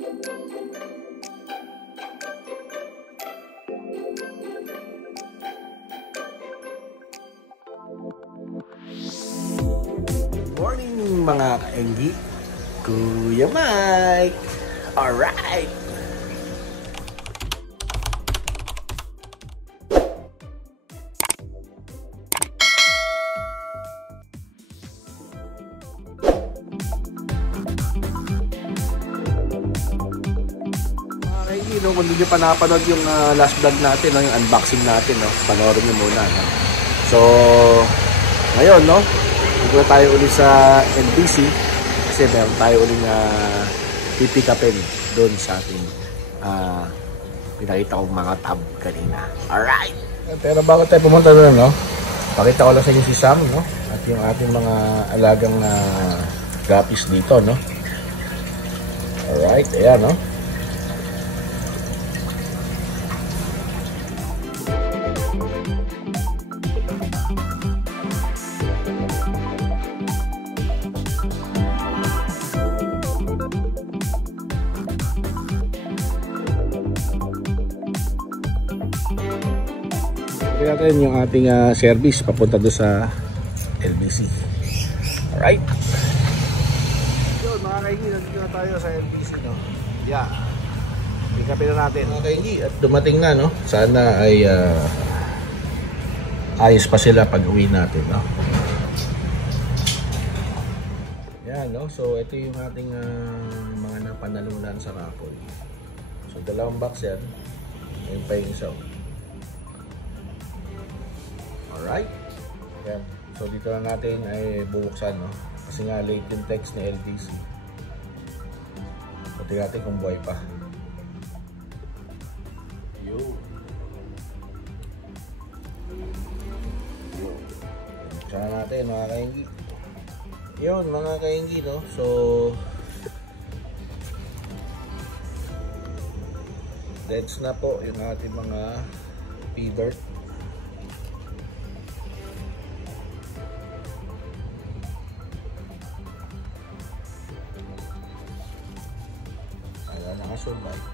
Morning mga kaenggi, Kuya Mike. Alright. No, kung hindi nyo pa napanood yung last vlog natin, no, yung unboxing natin, no, panoorin nyo muna, no. So ngayon, no, pupunta tayo ulit sa LBC kasi meron tayo ulit na pipick upin doon sa ating pinakita kong mga tab kanina. Alright, pero bago tayo pumunta doon, no, pakita ko lang sa inyo si Sam, no, at yung ating mga alagang gapis dito, no. Alright, ayan, no. Tignan natin yung ating service papunta doon sa LBC. Alright. Yun mga kaingi, nandito na tayo sa LBC, no? Yeah. Pick-upin na natin mga kaingi at dumating na, no? Sana ay ayos pa sila pag uwi natin, no? Yan, no? So ito yung ating mga napanalunan sa raffle. So dalawang box yan. Ayun pa yung isa. Alright. Yan. So dito na natin ay bubuksan, no? Kasi nga late yung text ni LBC. So tingnan natin kung buhay pa. Yun. Buksan na natin mga kainggi. Yun mga kainggi, no? So that's na po yung ating mga P-Dirt. Nakasurvive.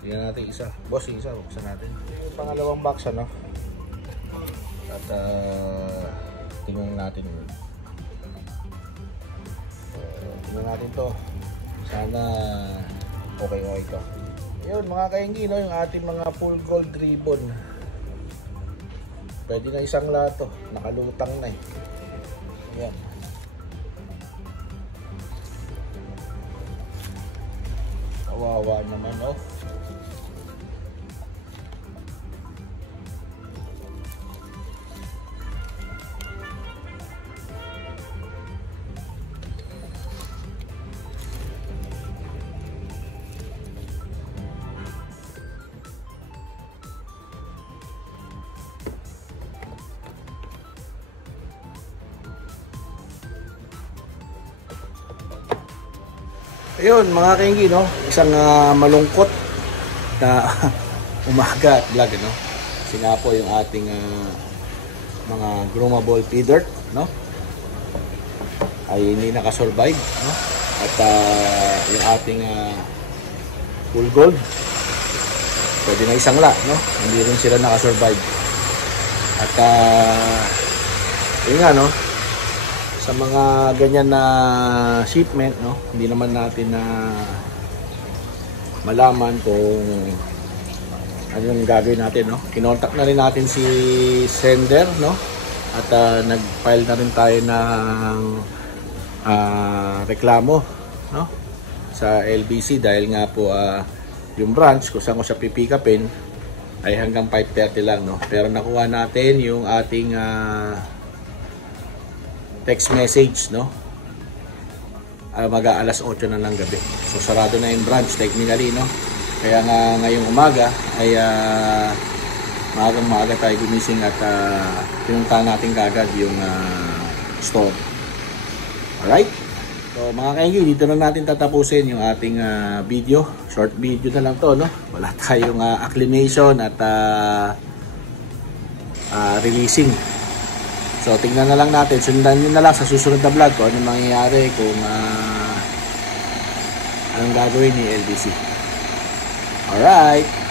Tingnan natin isa. Boss, yung isa. Buksan natin. Yung pangalawang box, ano? At tingnan natin. Tingnan natin to. Sana okay to. Yun mga kainggi, no? Yung ating mga full gold ribbon. Pwede na isang lato. Nakalutang na eh. Ayan. Kawawa naman, oh. Ayun mga kainggi, no? Isang malungkot na umaga at vlog, no? Kasi nga po yung ating mga groomable P-Dirt, no? Ay hindi nakasurvive, no? At yung ating full gold, pwede na isang la, no? Hindi rin sila nakasurvive. At yun nga, no? Sa mga ganyan na shipment, no, hindi naman natin na malaman kung ano yung gagawin natin, no. Kinontak na rin natin si sender, no, at nag-file na rin tayo ng reklamo, no, sa LBC dahil nga po yung branch kung saan ko siya pipikapin ay hanggang 5:30 lang, no. Pero nakuha natin yung ating text message, no, mag-aalas 8 na ng gabi. So sarado na yung branch technically, no. Kaya nga ngayong umaga ay maaga tayo gumising at pinuntahan natin kagad yung store. Alright, so mga kainggi, dito na natin tatapusin yung ating video. Short video na lang to, no. Wala tayong acclimation at releasing. So tingnan na lang natin, sundan nyo na lang sa susunod na vlog kung ano mangyayari, kung anong gagawin ni LBC. Alright.